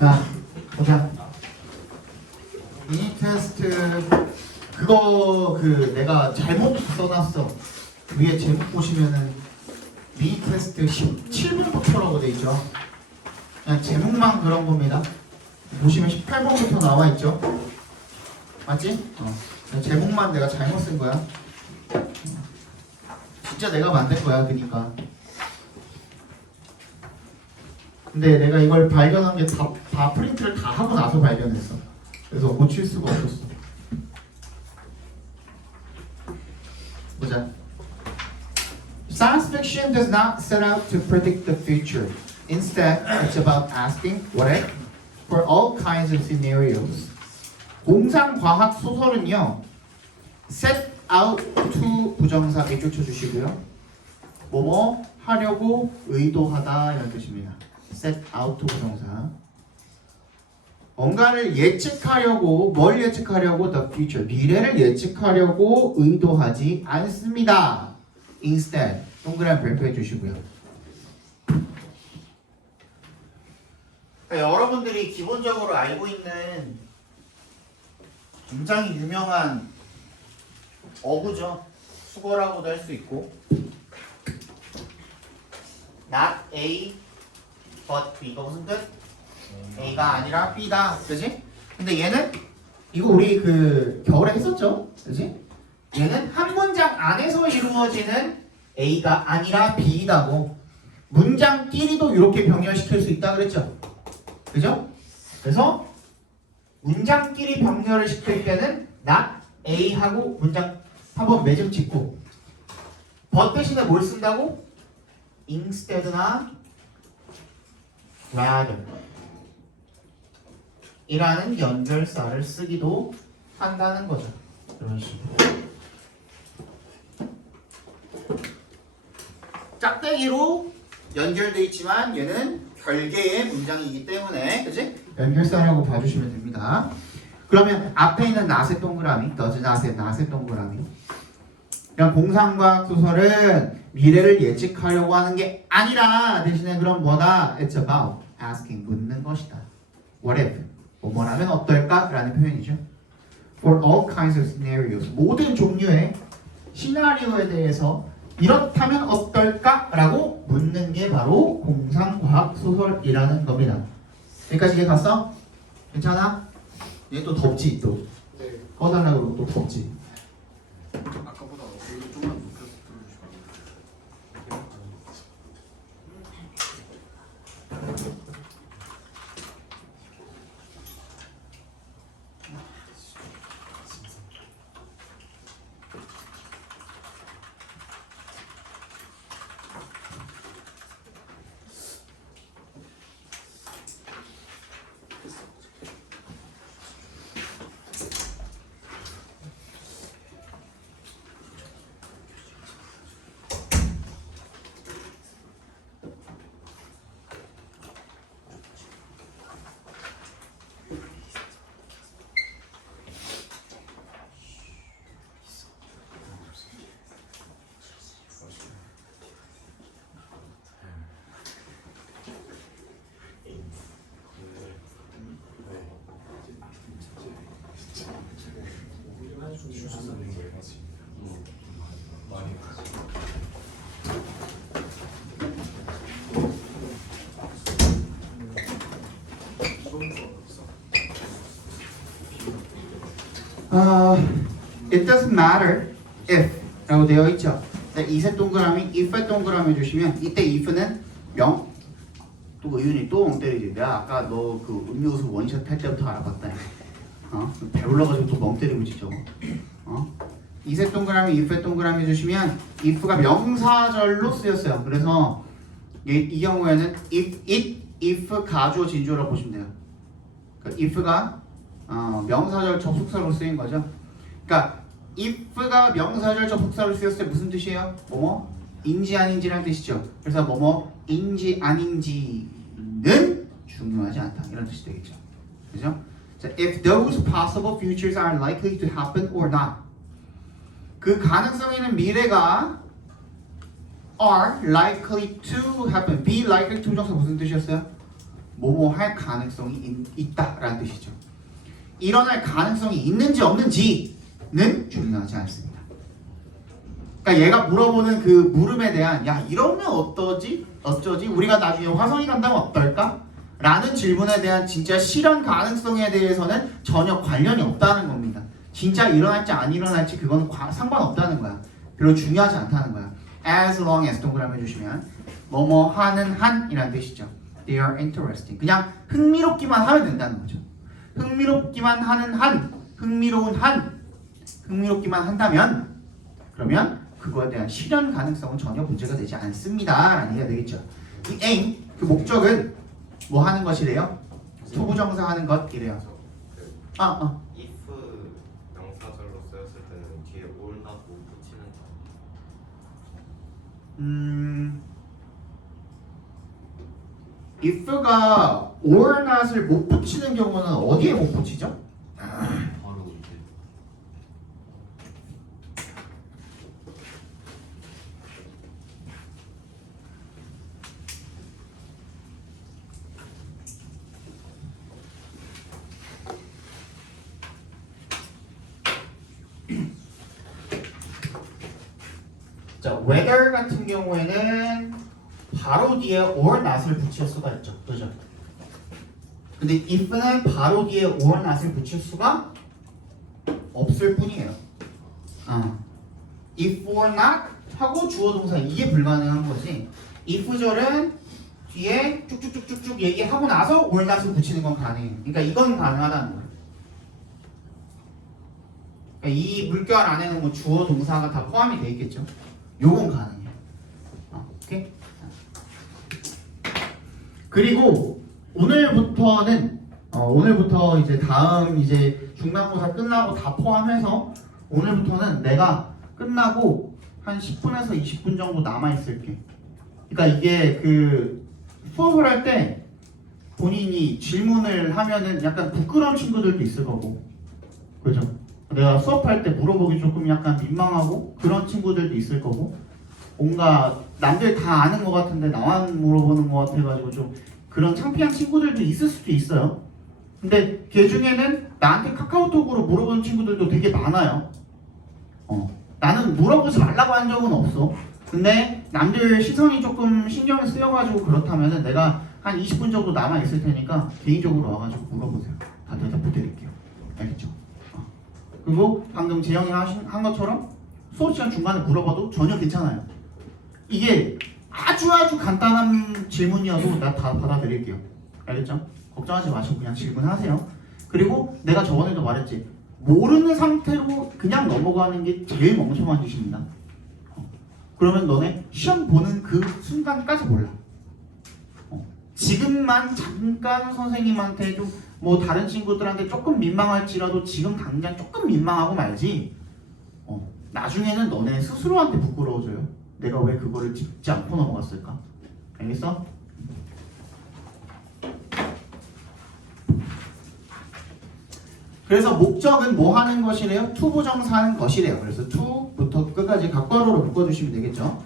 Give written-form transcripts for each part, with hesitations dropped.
자, 보자. 미니 테스트 그거 내가 잘못 써놨어. 위에 제목 보시면은 미니 테스트 17번부터라고 돼 있죠. 그냥 제목만 그런 겁니다. 보시면 18번부터 나와 있죠. 맞지? 제목만 내가 잘못 쓴 거야. 진짜 내가 만든 거야, 그니까. 근데 내가 이걸 발견한 게 다 프린트를 다 하고 나서 발견했어. 그래서 고칠 수가 없었어. 보자. Science fiction does not set out to predict the future. Instead, it's about asking what if for all kinds of scenarios. 공상과학 소설은요, set out to 부정사 에 쫓아주시고요. 뭐뭐 하려고 의도하다 이런 뜻입니다. set out to 부정사. 뭔가를 예측하려고, 뭘 예측하려고? The future. 미래를 예측하려고 의도하지 않습니다. Instead. 동그라미 별표해 주시고요. 여러분들이 기본적으로 알고 있는 굉장히 유명한 어구죠. 수거라고도 할 수 있고. Not A, but B가 무슨 뜻? A가 아니라 B다. 그지? 근데 얘는 이거 우리 겨울에 했었죠. 그지? 얘는 한 문장 안에서 이루어지는 A가 아니라 B다고. 문장끼리도 이렇게 병렬시킬 수 있다 그랬죠. 그죠? 그래서 문장끼리 병렬을 시킬 때는 not A 하고 문장 한번 매점 짓고 but 대신에 뭘 쓴다고? instead나 rather 이라는 연결사를 쓰기도 한다는 거죠. 이런 식으로. 짝대기로 연결되어 있지만 얘는 별개의 문장이기 때문에 그치? 연결사라고 봐주시면 됩니다. 그러면 앞에 있는 not의 동그라미 does not의 동그라미 그냥 공상과학 소설은 미래를 예측하려고 하는 게 아니라 대신에 그럼 뭐다? It's about asking 묻는 것이다. What if? 뭐라면 어떨까? 라는 표현이죠. For all kinds of scenarios 모든 종류의 시나리오에 대해서 이렇다면 어떨까? 라고 묻는 게 바로 공상과학 소설이라는 겁니다. 여기까지 이해 갔어? 괜찮아? 얘 또 덥지 또. 네. 꺼달라고 또 덥지. 아까보다 좀만 높여서 들어주시면 It doesn't matter if 라고 되어 있죠. 이세 동그라미, if의 동그라미 주시면 이때 if는 또 의윤이 또 멍 때리지. 내가 아까 너 그 음료수 원샷 할 때부터 알아봤다. 배불러가지고 또 멍 때리고 있지 저거. 이세 동그라미, if의 동그라미 주시면 if가 명사절로 쓰였어요. 그래서 이 경우에는 if 가주어 진주어라고 보시면 돼요. 그러니까 if가 명사절 접속사로 쓰인 거죠. 그러니까 if가 명사절 접속사로 쓰였을 때 무슨 뜻이에요? 인지 아닌지라는 뜻이죠. 그래서 인지 아닌지는 중요하지 않다 이런 뜻이 되겠죠. 그죠? 자, if those possible futures are likely to happen or not. 그 가능성 있는 미래가 are likely to happen. be likely to 정사 무슨 뜻이었어요? 뭐뭐 할 가능성이 있다라는 뜻이죠. 일어날 가능성이 있는지 없는지는 중요하지 않습니다. 그러니까 얘가 물어보는 그 물음에 대한 야 이러면 어쩌지? 우리가 나중에 화성에 간다면 어떨까? 라는 질문에 대한 진짜 실현 가능성에 대해서는 전혀 관련이 없다는 겁니다. 진짜 일어날지 안 일어날지 그건 상관없다는 거야. 별로 중요하지 않다는 거야. As long as 동그라미 해주시면 뭐뭐 하는 한이라는 뜻이죠. They are interesting. 그냥 흥미롭기만 하면 된다는 거죠. 흥미롭기만 하는 한, 흥미롭기만 한다면 그러면 그거에 대한 실현 가능성은 전혀 문제가 되지 않습니다. 라는 얘기가 되겠죠. 이 aim, 그 목적은 뭐 하는 것이래요? 투부정사 하는 것이래요. if 명사절로 쓰였을 때는 뒤에 올라고 붙이는 if가 or not을 못 붙이는 경우는 어디에 못 붙이죠? 바로 이제 자, whether 같은 경우에는 바로 뒤에 or not을 붙일 수가 있죠. 그죠? 근데 if는 바로 뒤에 or not을 붙일 수가 없을 뿐이에요. if or not 하고 주어 동사 이게 불가능한 거지. if절은 뒤에 쭉쭉쭉쭉쭉 얘기하고 나서 or not을 붙이는 건 가능해요. 그러니까 이건 가능하다는 거예요. 그러니까 이 물결 안에는 뭐 주어 동사가 다 포함이 돼 있겠죠. 요건 가능해요. 오케이? 그리고 오늘부터 이제 다음 이제 중간고사 끝나고 다 포함해서 오늘부터는 내가 끝나고 한 10분에서 20분 정도 남아 있을게. 그러니까 이게 그 수업을 할 때 본인이 질문을 하면은 약간 부끄러운 친구들도 있을 거고, 그죠? 내가 수업할 때 물어보기 조금 약간 민망하고 그런 친구들도 있을 거고, 뭔가 남들 다 아는 것 같은데 나만 물어보는 것 같아가지고 좀 그런 창피한 친구들도 있을 수도 있어요. 근데 걔 중에는 나한테 카카오톡으로 물어보는 친구들도 되게 많아요. 나는 물어보지 말라고 한 적은 없어. 근데 남들 시선이 조금 신경을 쓰여가지고 그렇다면은 내가 한 20분 정도 남아 있을 테니까 개인적으로 와가지고 물어보세요. 다 대답해 드릴게요. 알겠죠? 그리고 방금 재영이 한 것처럼 수업 시간 중간에 물어봐도 전혀 괜찮아요. 이게 아주 간단한 질문이어도 나 다 받아드릴게요. 알겠죠? 걱정하지 마시고 그냥 질문하세요. 그리고 내가 저번에도 말했지, 모르는 상태로 그냥 넘어가는 게 제일 멍청한 짓입니다. 그러면 너네 시험 보는 그 순간까지 몰라. 지금만 잠깐 선생님한테 좀 뭐 다른 친구들한테 조금 민망할지라도 지금 당장 조금 민망하고 말지, 나중에는 너네 스스로한테 부끄러워져요. 내가 왜 그거를 짚지 않고 넘어갔을까? 알겠어? 그래서 목적은 뭐 하는 것이래요? 투부정사 하는 것이래요. 그래서 to부터 끝까지 각괄호로 묶어주시면 되겠죠.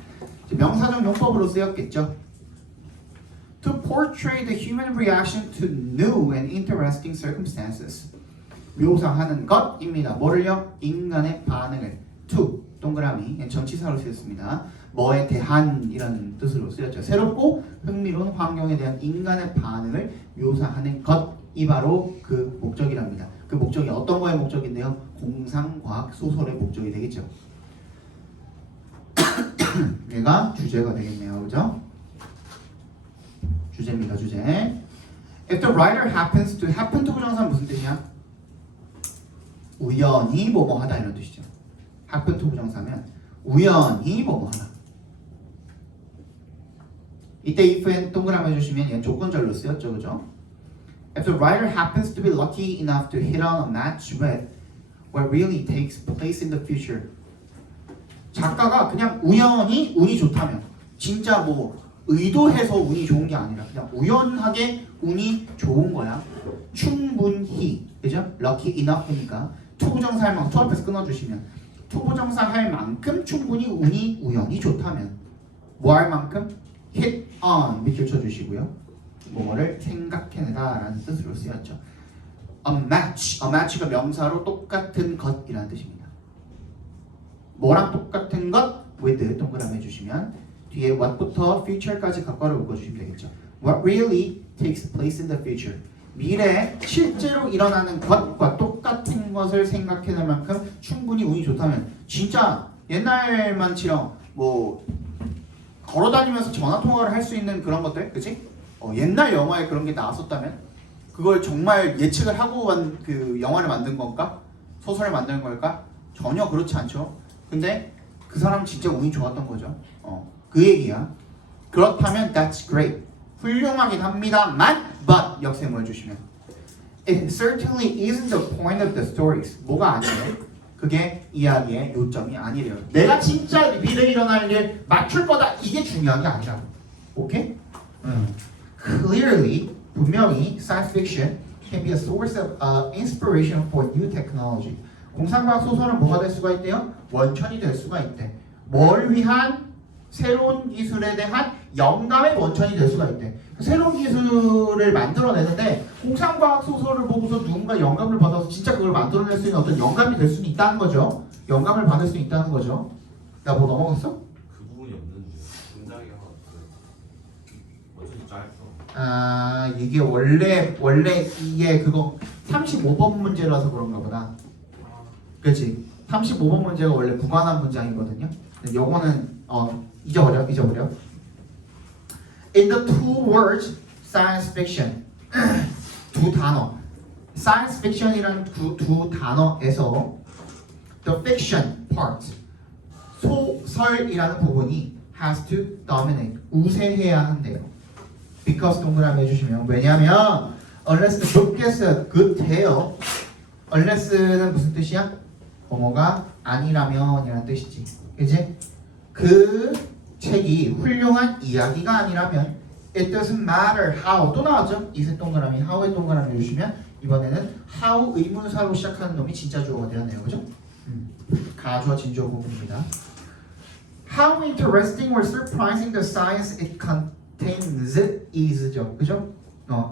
명사적 용법으로 쓰였겠죠. To portray the human reaction to new and interesting circumstances. 묘사하는 것입니다. 뭐를요? 인간의 반응을. to 동그라미 전치사로 쓰였습니다. 뭐에 대한 이런 뜻으로 쓰였죠. 새롭고 흥미로운 환경에 대한 인간의 반응을 묘사하는 것이 바로 그 목적이랍니다. 그 목적이 어떤 거의 목적인데요? 공상과학 소설의 목적이 되겠죠. 얘가 주제가 되겠네요. 그죠? 주제입니다. 주제. If the writer happens to happen to 부정사는 무슨 뜻이야? 우연히 뭐뭐 하다 이런 뜻이죠. happen to 부정사면 우연히 뭐뭐 하다. 이때 if엔 동그라미 해주시면 얘는 조건절로 쓰였죠. 그죠? If the writer happens to be lucky enough to hit on a match with what really takes place in the future. 작가가 그냥 우연히 운이 좋다면, 진짜 뭐 의도해서 운이 좋은 게 아니라 그냥 우연하게 운이 좋은 거야. 충분히, 그죠? lucky enough니까 투부정사 할 만큼 투 앞에서 끊어주시면 투부정사 할 만큼 충분히 운이 우연히 좋다면 뭐 할 만큼? hit on 밑줄 쳐주시고요. 뭐를 생각해내다라는 뜻으로 쓰였죠. A match가 명사로 똑같은 것이라는 뜻입니다. 뭐랑 똑같은 것? with 동그라미 해주시면 뒤에 what부터 future까지 각과를 묶어주시면 되겠죠. What really takes place in the future. 미래에 실제로 일어나는 것과 똑같은 것을 생각해낼 만큼 충분히 운이 좋다면 진짜 옛날만치럼 뭐 걸어다니면서 전화통화를 할 수 있는 그런 것들, 그치? 옛날 영화에 그런 게 나왔었다면 그걸 정말 예측을 하고 그 영화를 만든 건가? 소설을 만든 걸까? 전혀 그렇지 않죠. 근데 그 사람은 진짜 운이 좋았던 거죠. 그 얘기야. 그렇다면 that's great. 훌륭하긴 합니다만 but 역세모 해주시면 it certainly isn't the point of the stories. 뭐가 아니에요? 그게 이야기의 요점이 아니래요. 내가 진짜 미래에 일어날 일 맞출 거다. 이게 중요한 게 아니라고. 오케이? Clearly, 분명히 science fiction can be a source of inspiration for new technology. 공상과학 소설은 뭐가 될 수가 있대요? 원천이 될 수가 있대. 뭘 위한? 새로운 기술에 대한 영감의 원천이 될 수가 있대. 새로운 기술을 만들어내는데 공상과학 소설을 보고서 누군가 영감을 받아서 진짜 그걸 만들어낼 수 있는 어떤 영감이 될 수는 있다는 거죠. 영감을 받을 수 있다는 거죠. 나 뭐 넘어갔어? 그 부분이 없는데 문장이 하나 없어요. 어쩐지 짧어. 아 이게 원래 이게 그거 35번 문제라서 그런가 보다. 그렇지. 35번 문제가 원래 무관한 문장이거든요. 근데 요거는 잊어버려. In the two words science fiction 두 단어 science fiction이라는 두 단어에서 the fiction part 소설이라는 부분이 has to dominate 우세해야 한대요. because 동그라미 해주시면 왜냐면 unless the book is a good tale unless는 무슨 뜻이야? 뭐뭐가 아니라면이라는 뜻이지. 그치? 그 책이 훌륭한 이야기가 아니라면 it doesn't matter how 또 나왔죠? 이세 동그라미 how의 동그라미 해주시면 이번에는 how 의문사로 시작하는 놈이 진짜 주어가 되었네요. 그죠? 가주어 진주어 부분입니다. How interesting or surprising the science it contains is죠. 그죠?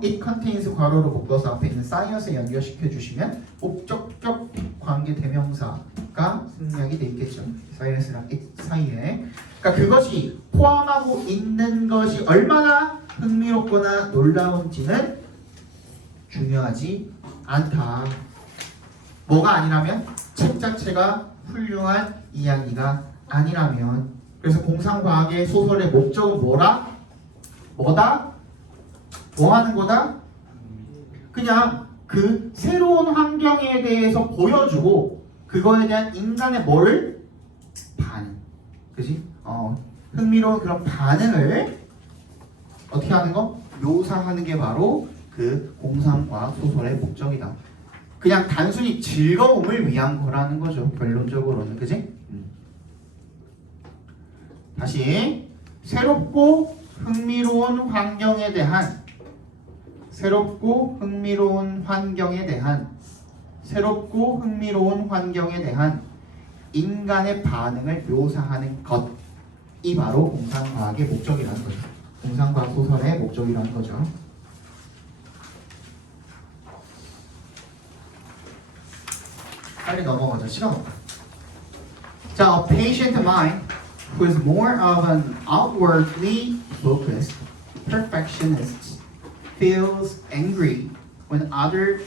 it contains 괄호로 묶어서 앞에 있는 science에 연결시켜 주시면 목적격 관계 대명사가 생략이 돼 있겠죠. science랑 it 사이에. 그러니까 그것이 포함하고 있는 것이 얼마나 흥미롭거나 놀라운지는 중요하지 않다. 뭐가 아니라면 책 자체가 훌륭한 이야기가 아니라면. 그래서 공상과학의 소설의 목적은 뭐다? 뭐 하는 거다? 그냥 그 새로운 환경에 대해서 보여주고 그거에 대한 인간의 뭐를? 반응. 그지? 흥미로운 그런 반응을 어떻게 하는 거? 묘사하는 게 바로 그 공상과학 소설의 목적이다. 그냥 단순히 즐거움을 위한 거라는 거죠. 결론적으로는. 그지? 다시 새롭고 흥미로운 환경에 대한 인간의 반응을 묘사하는 것이 바로 공상과학의 목적이라는 거죠. 공상과학 소설의 목적이라는 거죠. 빨리 넘어가자. 시간 없다. 자, a patient mind who is more of an outwardly focused perfectionist feels angry when other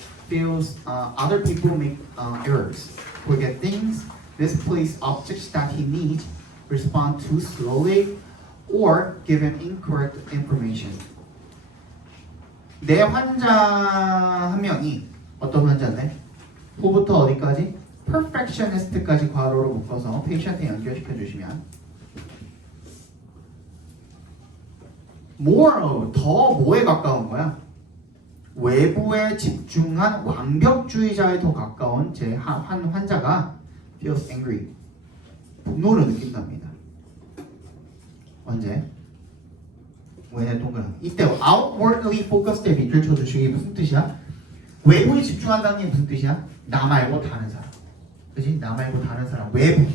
people make errors, forget things, misplace objects that he needs, respond too slowly, or give him incorrect information. 내 환자 한 명이 어떤 환자인데? 후부터 어디까지? perfectionist까지 괄호로 묶어서 patient에 연결시켜 주시면 more 더 뭐에 가까운 거야? 외부에 집중한 완벽주의자에 더 가까운 한 환자가 feels angry 분노를 느낀답니다. 언제? 왜냐 동그라미. 이때 outwardly focused에 밑줄 쳐주시기 무슨 뜻이야? 외부에 집중한다는 게 무슨 뜻이야? 나 말고 다른 사람. 그지? 나 말고 다른 사람. 외부.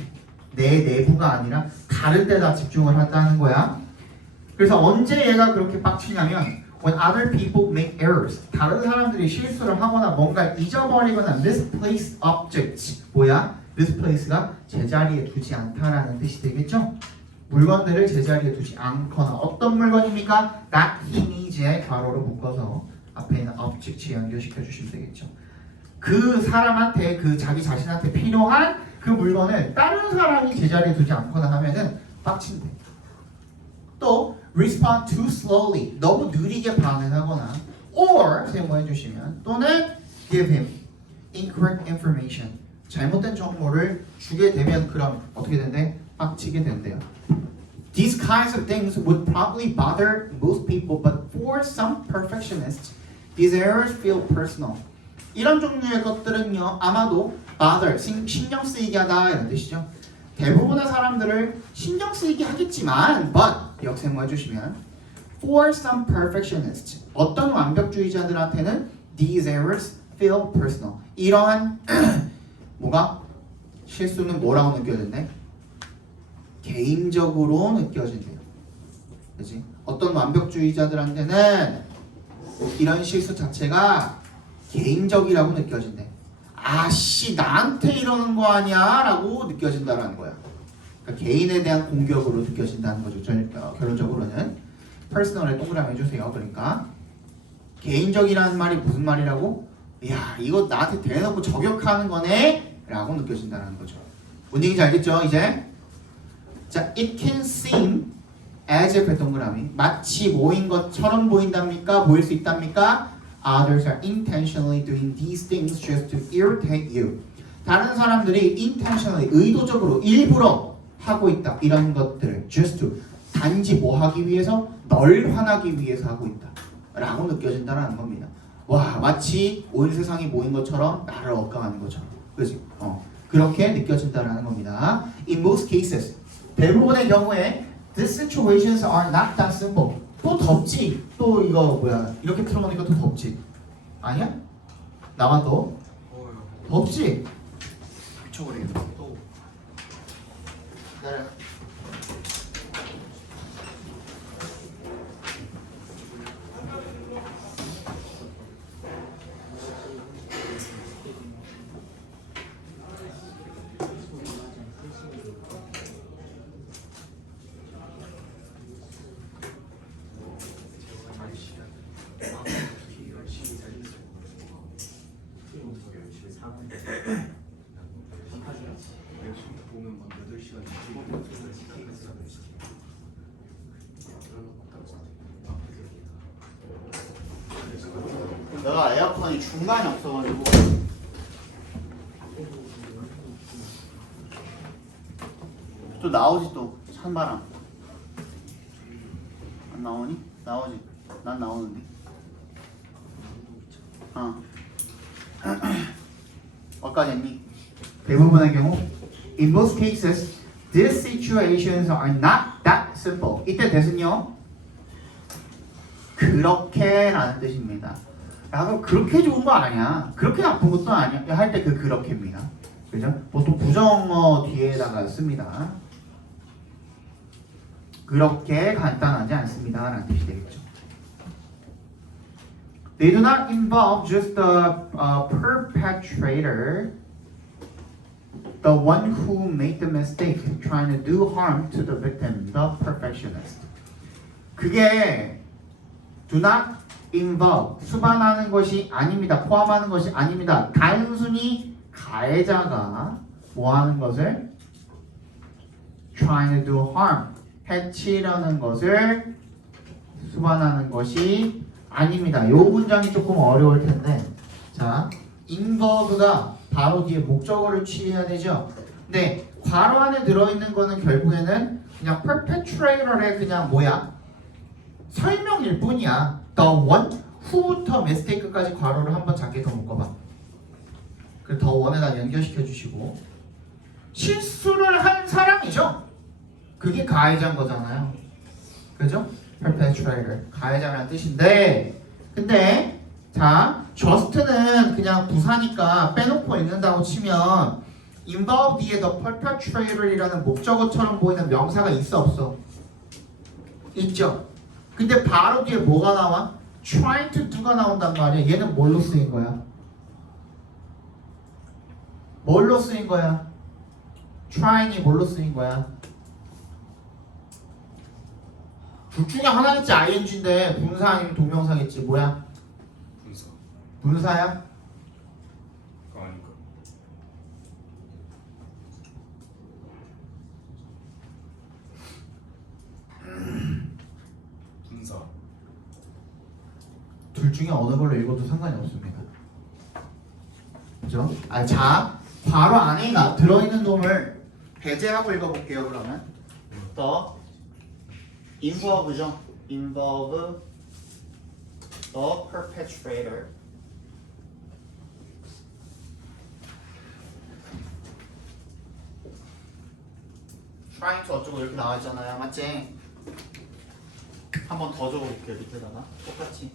내 내부가 아니라 다른 데다 집중을 한다는 거야. 그래서 언제 얘가 그렇게 빡치냐면 When other people make errors, 다른 사람들이 실수를 하거나 뭔가 잊어버리거나 misplaced objects, 뭐야? misplace가 제자리에 두지 않다라는 뜻이 되겠죠? 물건들을 제자리에 두지 않거나 어떤 물건입니까? That he needs에 괄호로 묶어서 앞에 있는 object 연결시켜 주시면 되겠죠. 그 사람한테 그 자기 자신한테 필요한 그 물건을 다른 사람이 제자리에 두지 않거나 하면은 빡친대. 또 respond too slowly 너무 느리게 반응하거나 or 세모해 주시면 또는 give him incorrect information 잘못된 정보를 주게 되면 그럼 어떻게 된대? 빡치게 된대요. These kinds of things would probably bother most people, but for some perfectionists, these errors feel personal. 이런 종류의 것들은요, 아마도 bother, 신경 쓰이게 하다 이런 뜻이죠. 대부분의 사람들을 신경 쓰이게 하겠지만, but 역세모 해주시면, for some perfectionists, 어떤 완벽주의자들한테는 these errors feel personal. 이러한 뭐가 실수는 뭐라고 느껴진대? 개인적으로 느껴진대요. 그렇지? 어떤 완벽주의자들한테는 이런 실수 자체가 개인적이라고 느껴진대. 아씨 나한테 이러는 거 아니야? 라고 느껴진다는 거야. 그러니까 개인에 대한 공격으로 느껴진다는 거죠. 결론적으로는 퍼스널에 동그라미 해주세요. 그러니까 개인적이라는 말이 무슨 말이라고? 야 이거 나한테 대놓고 저격하는 거네? 라고 느껴진다는 거죠. 뭔 얘기인지 알겠죠? 이제 자, it can seem as if 동그라미 마치 모인 것처럼 보인답니까? 보일 수 있답니까? Others are intentionally doing these things just to irritate you. 다른 사람들이 intentionally 의도적으로 일부러 하고 있다. 이런 것들을 just to 단지 뭐 하기 위해서? 널 화나기 위해서 하고 있다. 라고 느껴진다는 겁니다. 와 마치 온 세상이 모인 것처럼 나를 억까하는 것처럼. 그렇지? 그렇게 느껴진다는 겁니다. In most cases 대부분의 경우에 these situations are not that simple. 또 덥지? 또 이거 뭐야? 이렇게 틀어놓으니까 또 덥지? 아니야? 나만 더? 덥지? 미쳐버리겠다. 또 기다려. 보면 막 8시간 내가 에어컨이 중간에 없어가지고 또 나오지 또 찬바람 안 나오니? 나오지 난 나오는데 어디까지 했니? 대부분의 경우 In most cases, these situations are not that simple. 이때 대신요 그렇게라는 뜻입니다. 야, 그럼 그렇게 좋은 거 아니야? 그렇게 나쁜 것도 아니야? 할 때 그 그렇게입니다. 그죠? 보통 부정어 뒤에다가 씁니다. 그렇게 간단하지 않습니다. 라는 뜻이 되겠죠. They do not involve just the perpetrator, the one who made the mistake, trying to do harm to the victim, the perfectionist. 그게 do not involve, 수반하는 것이 아닙니다. 포함하는 것이 아닙니다. 단순히 가해자가 뭐 하는 것을? trying to do harm, 해치려는 것을 수반하는 것이 아닙니다. 이 문장이 조금 어려울 텐데 자, involve가 바로 뒤에 목적어를 취해야 되죠. 근데 괄호 안에 들어있는 거는 결국에는 그냥 perpetrator의 그냥 뭐야? 설명일 뿐이야. The one who부터 mistake까지 괄호를 한번 작게 더 묶어봐. 그리고 the one에다 연결시켜 주시고 실수를 한 사람이죠. 그게 가해자인 거잖아요. 그죠? perpetrator 가해자라는 뜻인데 근데 자 just는 그냥 부사니까 빼놓고 읽는다고 치면 involve 뒤에 the perpetrator이라는 목적어처럼 보이는 명사가 있어 없어? 있죠. 근데 바로 뒤에 뭐가 나와? trying to do가 나온단 말이야. 얘는 뭘로 쓰인 거야? 뭘로 쓰인 거야? trying이 뭘로 쓰인 거야? 둘 중에 하나겠지. ing인데 분사 아니면 동명사겠지. 뭐야? 분사. 분사야? 그거 아닐까? 분사. 둘 중에 어느 걸로 읽어도 상관이 없습니다. 그죠? 자, 괄호 안에 들어있는 놈을 배제하고 읽어볼게요. 그러면 더 involve죠. involve the perpetrator. trying to 어쩌고 이렇게 나와 있잖아요. 맞지? 한 번 더 적어볼게요. 밑에다가 똑같이.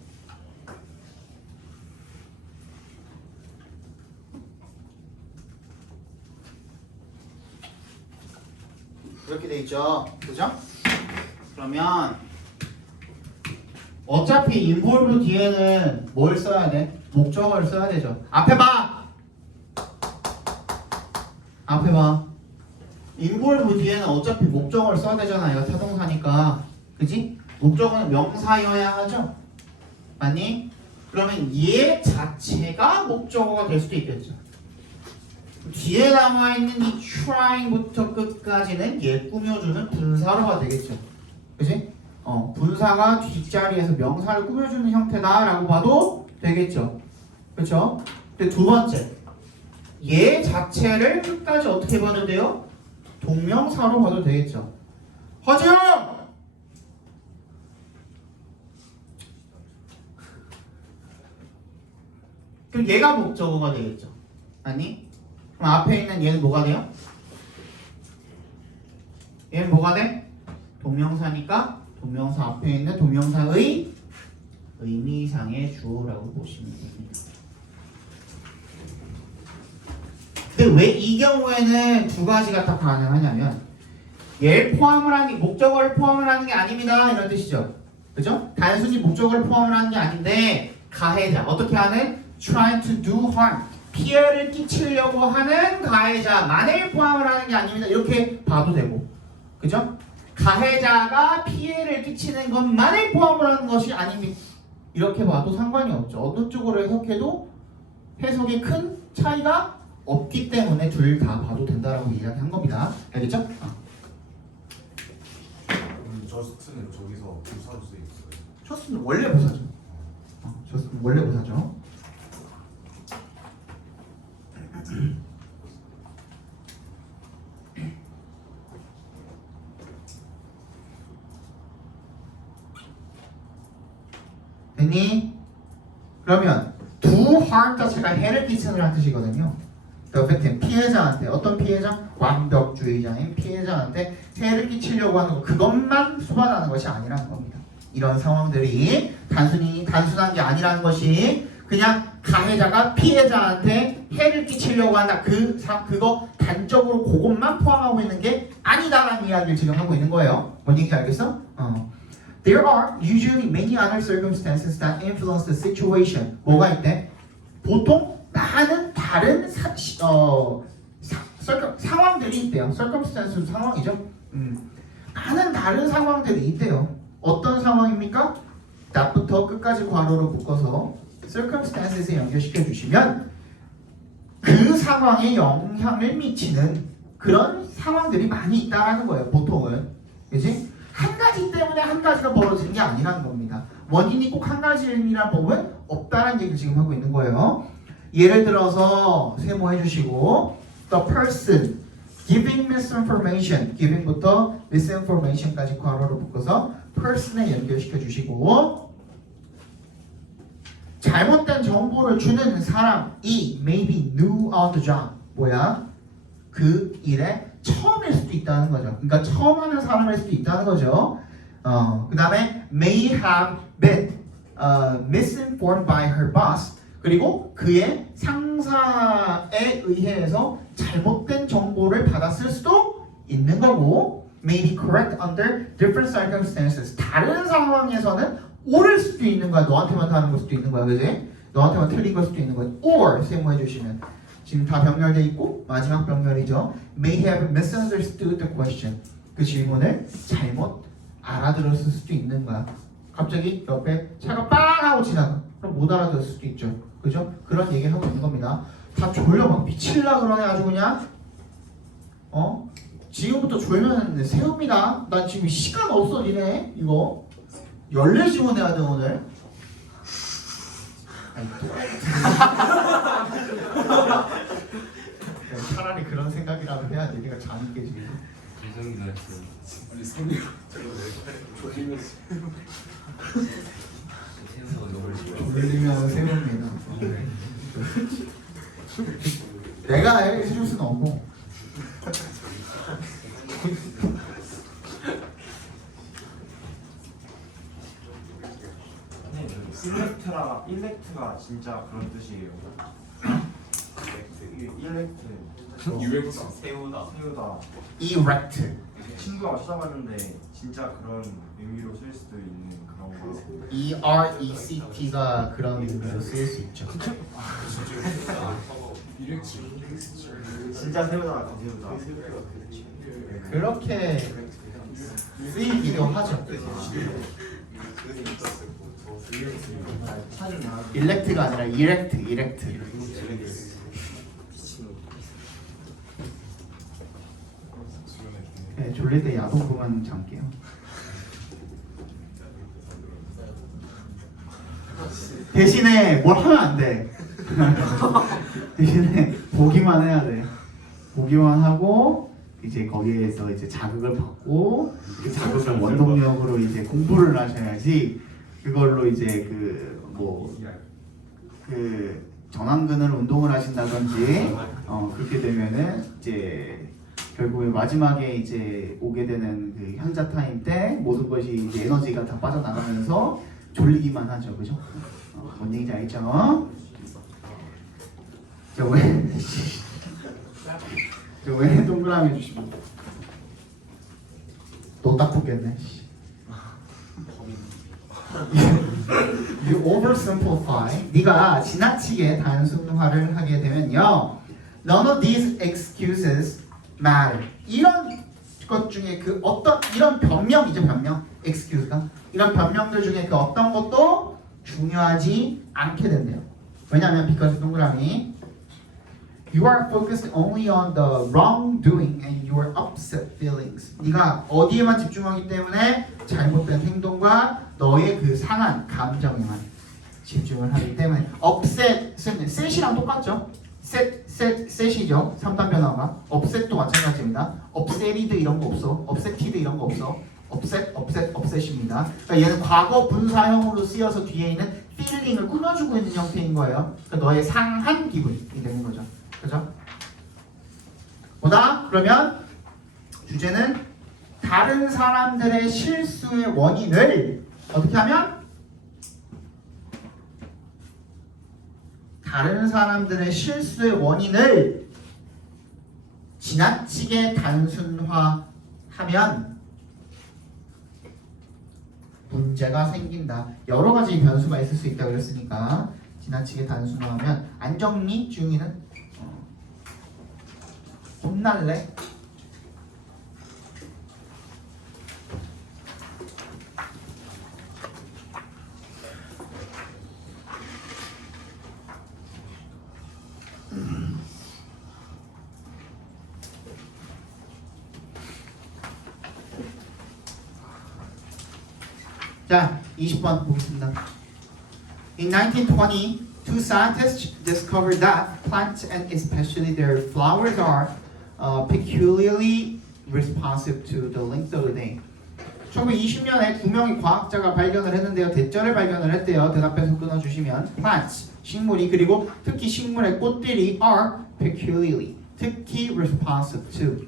이렇게 돼 있죠. 그죠? 그러면 어차피 involve 뒤에는 뭘 써야 돼? 목적어를 써야 되죠. 앞에 봐. 앞에 봐. involve 뒤에는 어차피 목적어를 써야 되잖아. 이거 타동사니까. 그지? 목적어는 명사여야 하죠. 맞니? 그러면 얘 자체가 목적어가 될 수도 있겠죠. 뒤에 남아있는 이 trying부터 끝까지는 얘 꾸며주는 분사로가 되겠죠. 그치? 분사가 뒷자리에서 명사를 꾸며주는 형태다라고 봐도 되겠죠. 그쵸? 근데 두 번째, 얘 자체를 끝까지 어떻게 봐도 돼요? 동명사로 봐도 되겠죠. 허지영! 그럼 얘가 목적어가 되겠죠. 아니? 그럼 앞에 있는 얘는 뭐가 돼요? 얘는 뭐가 돼? 동명사니까 동명사 앞에 있는 동명사의 의미상의 주어라고 보시면 됩니다. 근데 왜 이 경우에는 두 가지가 다 가능하냐면 얘를 포함을 하는 게 목적어를 포함을 하는 게 아닙니다. 이런 뜻이죠. 그죠? 단순히 목적어를 포함을 하는 게 아닌데 가해자 어떻게 하는? trying to do harm 피해를 끼치려고 하는 가해자만을 포함을 하는 게 아닙니다. 이렇게 봐도 되고 그죠? 가해자가 피해를 끼치는 것만을 포함을 하는 것이 아닙니다. 이렇게 봐도 상관이 없죠. 어느 쪽으로 해석해도 해석에 큰 차이가 없기 때문에 둘 다 봐도 된다라고 이야기한 겁니다. 알겠죠? 저스트는 저기서 부사로 쓰여 있어요. 저스는 원래 부사죠. 저스는 원래 부사죠. 됐니? 그러면 do harm 자체가 해를 끼치는 뜻이거든요. The victim, 피해자한테 어떤 피해자? 완벽주의자인 피해자한테 해를 끼치려고 하는 거 그것만 수반하는 것이 아니라는 겁니다. 이런 상황들이 단순한 게 아니라는 것이 그냥 가해자가 피해자한테 해를 끼치려고 한다. 그거 단적으로 그것만 포함하고 있는 게 아니다라는 이야기를 지금 하고 있는 거예요. 뭔 얘기인지 알겠어? There are usually many other circumstances that influence the situation. 뭐가 있대? 보통 많은 다른 상황들이 있대요. circumstance 상황이죠. 많은 다른 상황들이 있대요. 어떤 상황입니까? that부터 끝까지 괄호로 묶어서 circumstances에 연결시켜 주시면 그 상황에 영향을 미치는 그런 상황들이 많이 있다라는 거예요. 보통은. 그지? 한 가지 때문에 한 가지가 벌어지는 게 아니라는 겁니다. 원인이 꼭 한 가지라는 법은 없다라는 얘기를 지금 하고 있는 거예요. 예를 들어서 세모해 주시고 the person giving misinformation giving부터 misinformation까지 괄호로 묶어서 person에 연결시켜 주시고 잘못된 정보를 주는 사람이 maybe new on the job 뭐야? 그 일에 처음일 수도 있다는 거죠. 그러니까 처음 하는 사람일 수도 있다는 거죠. 그 다음에 may have been misinformed by her boss 그리고 그의 상사에 의해서 잘못된 정보를 받았을 수도 있는 거고 may be correct under different circumstances 다른 상황에서는 옳을 수도 있는 거야. 너한테만 다른 걸 수도 있는 거야. 그지? 너한테만 틀린 걸 수도 있는 거야. or 세모해 주시면 지금 다 병렬돼 있고 마지막 병렬이죠. may have misunderstood the question. 그 질문을 잘못 알아들었을 수도 있는 거야. 갑자기 옆에 차가 빵 하고 지나가. 그럼 못 알아들을 수도 있죠. 그죠? 그런 얘기 하고 있는 겁니다. 다 졸려 막 미칠라 그러네 아주 그냥. 지금부터 졸면 세웁니다. 나 지금 시간 없어 니네 이거. 14시간 해야 돼 오늘. 아니, 차라리 그런 생각이라도 해야 돼. 네가 잠이 깨지게. 죄송합니다. 아니 손이 조심해서. 세우가 너무 졸리면 세웁니다. 내가 해줄 수는 없고. 일렉트가 진짜 그런 뜻이에요. 일렉트 유행사 세우다. 세우다. erect. 친구가 찾아봤는데 진짜 그런 의미로 쓸 수도 있는 그런 거. ERECT가 그런 의미로 쓰일 수 있죠. 진짜 세우다 그 세우다. 그렇게 쓰이기도 하죠. elect가 아니라 erect. 네, 졸릴 때 야동 그만 잠게요. 대신에 뭘 하면 안 돼. 대신에 보기만 해야 돼. 보기만 하고 이제 거기에서 이제 자극을 받고 그 자극을 원동력으로 이제 공부를 하셔야지. 그걸로 이제 그 전완근을 운동을 하신다든지 그렇게 되면은 이제 결국에 마지막에 이제 오게 되는 그 현자 타임 때 모든 것이 이제 에너지가 다 빠져나가면서 졸리기만 하죠, 그죠? 뭔 얘기인지 알죠? 왜 동그라미 해주시면 또 딱 붙겠네. You oversimplify. 네가 지나치게 단순화를 하게 되면요. None of these excuses matter. 이런 것 중에 그 어떤 이런 변명이죠, 변명. excuse가 이런 변명들 중에 그 어떤 것도 중요하지 않게 된대요. 왜냐하면 because 동그라미 You are focused only on the wrongdoing and your upset feelings. 네가 어디에만 집중하기 때문에 잘못된 행동과 너의 그 상한 감정에만 집중을 하기 때문에 upset은 set이랑 똑같죠? set이죠. 3단 변화가 upset도 마찬가지입니다. upsetted 이런 거 없어. upsetted 이런 거 없어. upset입니다. 그러니까 얘는 과거 분사형으로 쓰여서 뒤에 있는 feeling을 꾸며주고 있는 형태인 거예요. 그러니까 너의 상한 기분이 되는 거죠. 그죠? 보다 그러면 주제는 다른 사람들의 실수의 원인을 어떻게 하면 다른 사람들의 실수의 원인을 지나치게 단순화하면 문제가 생긴다. 여러 가지 변수가 있을 수 있다고 그랬으니까 지나치게 단순화하면 안정리 중이는 혼날래? 자, 20번 보겠습니다. In 1920, two scientists discovered that plants and especially their flowers are peculiarly responsive to the length of the day. 1920년에 두 명의 과학자가 발견을 했는데요. 대절을 발견을 했대요. 대답해서 끊어주시면 plants, 식물이 그리고 특히 식물의 꽃들이 are peculiarly, 특히 responsive to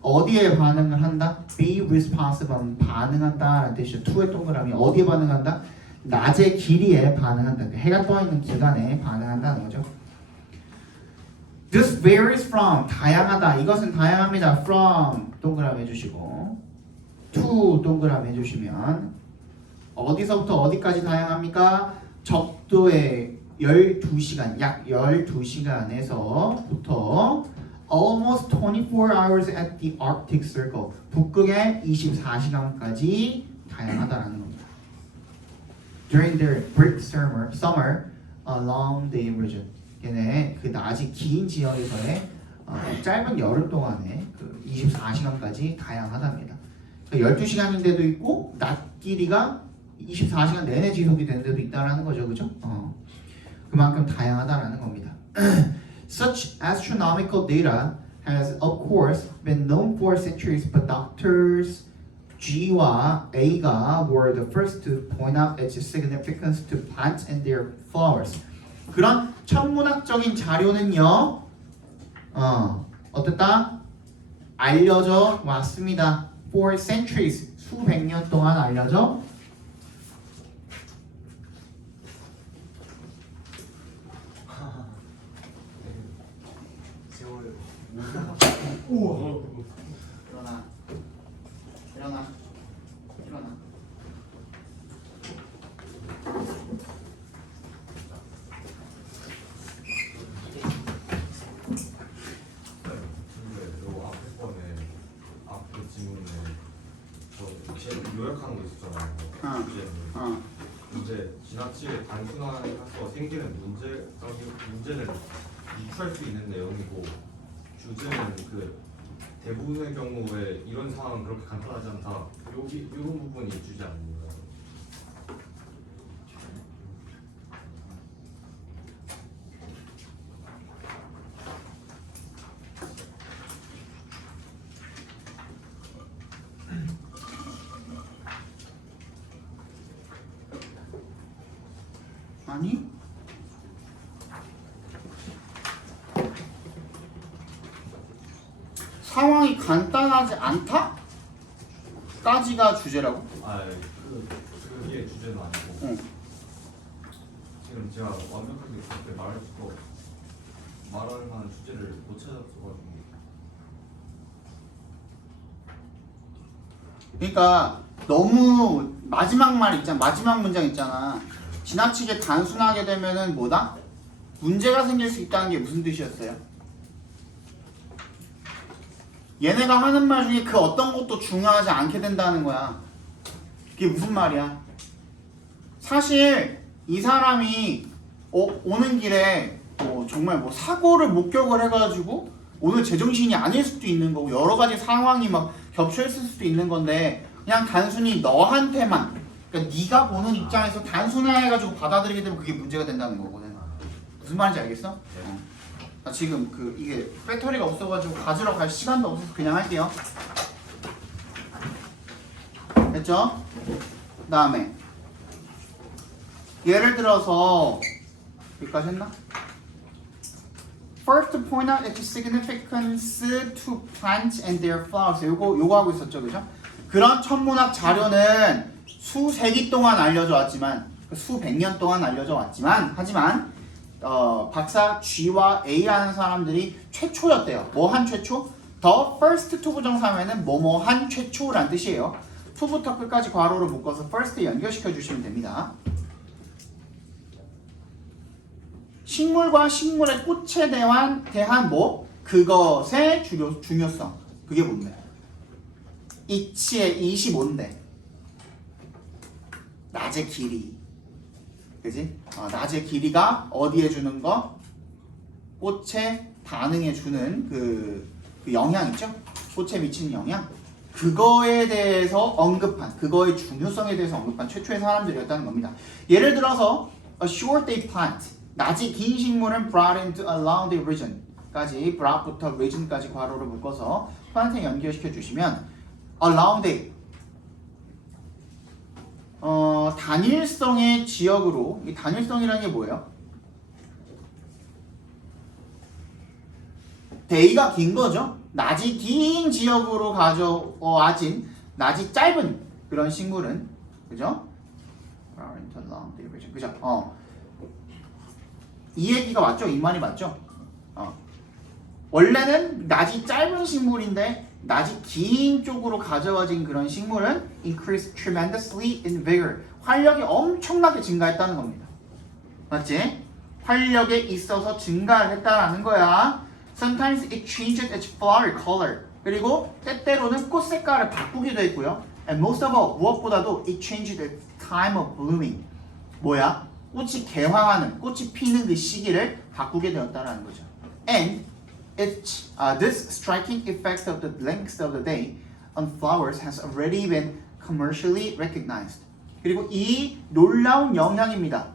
어디에 반응을 한다? be responsive 하면 반응한다 라는 뜻이죠. to의 동그라미 어디에 반응한다? 낮의 길이에 반응한다. 해가 떠있는 기간에 반응한다는 거죠. This varies from 다양하다. 이것은 다양합니다. From 동그라미 해주시고 to 동그라미 해주시면 어디서부터 어디까지 다양합니까? 적도의 12시간, 약 12시간에서부터 almost 24 hours at the Arctic Circle, 북극의 24시간까지 다양하다라는 겁니다. During their brief summer along the region, 걔네 그 낮이 긴 지역에서의 짧은 여름 동안에 그 24시간까지 다양하답니다. 그러니까 12시간인데도 있고 낮 길이가 24시간 내내 지속이 되는 데도 있다라는 거죠, 그죠? 그만큼 다양하다라는 겁니다. Such astronomical data has of course been known for centuries, but doctors G와 A가 were the first to point out its significance to plants and their flowers. 그런 천문학적인 자료는요, 어떻다? 알려져 왔습니다. For centuries, 수백 년 동안 알려져. 세월. 우와. 일어나. 근데 요 앞에 거는 앞에 지문에 저 요약하는 거 있었잖아요. 주제는. 이제 지나치게 단순화해서 생기는 문제는 유추할 수 있는 내용이고 주제는 그 대부분의 경우에 이런 상황은 그렇게 간단하지 않다. 여기 이런 부분이 주지 않는다. 아니? 상황이 간단하지 않다? 까지가 주제라고? 그게 주제는 아니고 응. 지금 제가 완벽하게 그렇게 말할 만한 주제를 못 찾았어가지고. 그러니까 너무 마지막 마지막 문장 있잖아. 지나치게 단순하게 되면은 뭐다? 문제가 생길 수 있다는 게 무슨 뜻이었어요? 얘네가 하는 말 중에 그 어떤 것도 중요하지 않게 된다는 거야. 그게 무슨 말이야? 사실 이 사람이 오는 길에 정말 사고를 목격을 해가지고 오늘 제정신이 아닐 수도 있는 거고 여러 가지 상황이 막 겹쳐 있을 수도 있는 건데 그냥 단순히 너한테만, 그러니까 네가 보는 입장에서 단순화해가지고 받아들이게 되면 그게 문제가 된다는 거거든. 무슨 말인지 알겠어? 나 지금 이게 배터리가 없어가지고 가지러 갈 시간도 없어서 그냥 할게요. 됐죠? 그 다음에 예를 들어서 여기까지 했나? First to point out its significance to plants and their flowers. 요거 하고 있었죠, 그죠? 그런 천문학 자료는 수세기 동안 알려져 왔지만, 수백 년 동안 알려져 왔지만, 하지만 박사 G와 A라는 사람들이 최초였대요. 뭐 한 최초? The first to 부정사면은 뭐뭐 한 최초란 뜻이에요. to부터 끝까지 괄호를 묶어서 first에 연결시켜 주시면 됩니다. 식물과 식물의 꽃에 대한 그것의 중요성. 그게 뭔데? it의 it이 뭔데? 낮의 길이. 그지? 낮의 길이가 어디에 주는 거? 꽃에 반응해 주는 그 영향 있죠? 꽃에 미치는 영향. 그거에 대해서 언급한, 그거의 중요성에 대해서 언급한 최초의 사람들이었다는 겁니다. 예를 들어서 a short day plant. 낮이 긴 식물은 brought into along the region 까지 brought부터 region까지 괄호를 묶어서 plant에 연결시켜 주시면 along the 단일성의 지역으로, 이 단일성이라는 게 뭐예요? day가 긴 거죠. 낮이 긴 지역으로 가져와진 낮이 짧은 그런 식물은, 그죠? 그죠? 이 얘기가 맞죠? 이 말이 맞죠? 원래는 낮이 짧은 식물인데 낮이 긴 쪽으로 가져와진 그런 식물은 increase tremendously in vigor. 활력이 엄청나게 증가했다는 겁니다. 맞지? 활력에 있어서 증가를 했다라는 거야. Sometimes it changes its flower color. 그리고 때때로는 꽃 색깔을 바꾸기도 했고요. And most of all, 무엇보다도 it changed the time of blooming. 뭐야? 꽃이 개화하는, 꽃이 피는 그 시기를 바꾸게 되었다는 거죠. And this striking effect of the length of the day on flowers has already been commercially recognized. 그리고 이 놀라운 영향입니다.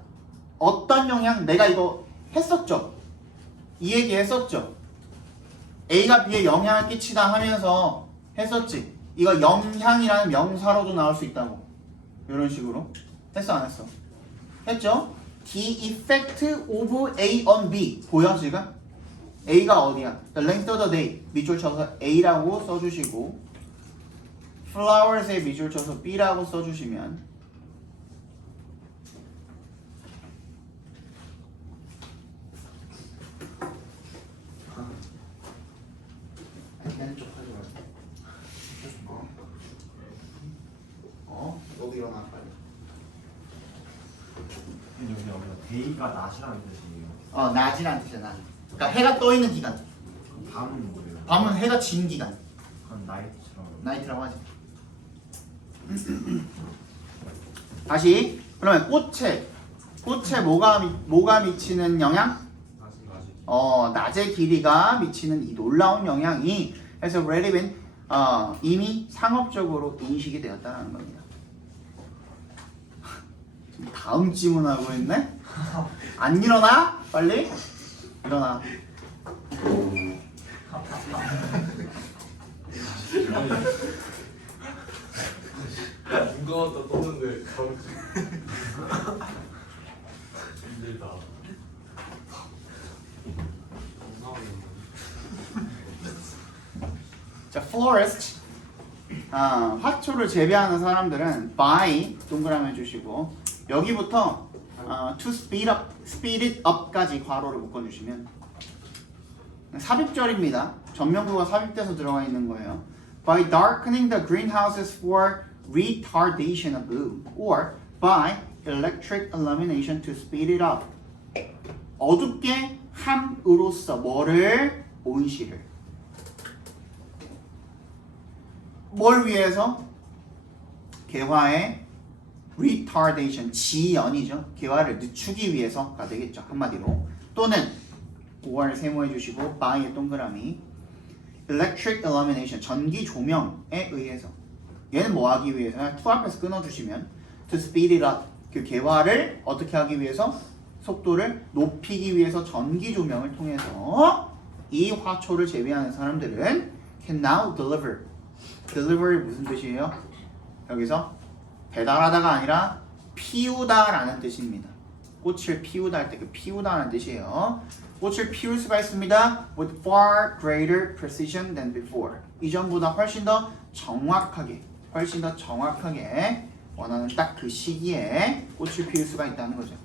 어떤 영향? 내가 이거 했었죠. 이 얘기 했었죠. A가 B에 영향을 끼치다 하면서 했었지. 이거 영향이라는 명사로도 나올 수 있다고. 이런 식으로. 했어 안 했어? 했죠? The effect of A on B. 보여 지금? A가 어디야? The length of the day. 밑줄 쳐서 A라고 써주시고 flowers에 밑줄 쳐서 B라고 써주시면 얘는 좀 가져와요. 너도 일어나 빨리. 여기 데이가 낮이라는 뜻이에요. 낮이란 뜻이야 낮. 그러니까 해가 떠 있는 기간. 밤은 뭐예요? 밤은 해가 진 기간. 그건 나이트처럼. 나이트라고 하지. 다시 그러면 꽃에 뭐가 미치는 영향? 낮의 길이가 미치는 이 놀라운 영향이 해서 already been 이미 상업적으로 인식이 되었다는 겁니다. 다음 질문하고 있네? 안 일어나? 빨리 일어나. 눈 감았다 떴는데 힘들다. 자, florist 화초를 재배하는 사람들은 by 동그라미 해주시고 여기부터 to speed it up까지 괄호를 묶어주시면 삽입절입니다. 전면구가 삽입돼서 들어가 있는 거예요. By darkening the greenhouses for retardation of bloom or by electric illumination to speed it up. 어둡게 함으로써 뭐를? 온실을. 뭘 위해서? 개화의 retardation, 지연이죠. 개화를 늦추기 위해서가 되겠죠. 한마디로. 또는 5월 세모해 주시고 by의 동그라미 electric illumination, 전기 조명에 의해서. 얘는 뭐 하기 위해서? to 앞에서 끊어주시면 to speed it up, 그 개화를 어떻게 하기 위해서? 속도를 높이기 위해서 전기 조명을 통해서 이 화초를 재배하는 사람들은 can now deliver. deliver이 무슨 뜻이에요? 여기서 배달하다가 아니라 피우다라는 뜻입니다. 꽃을 피우다 할 때 그 피우다라는 뜻이에요. 꽃을 피울 수가 있습니다. with far greater precision than before. 이전보다 훨씬 더 정확하게 원하는 딱 그 시기에 꽃을 피울 수가 있다는 거죠.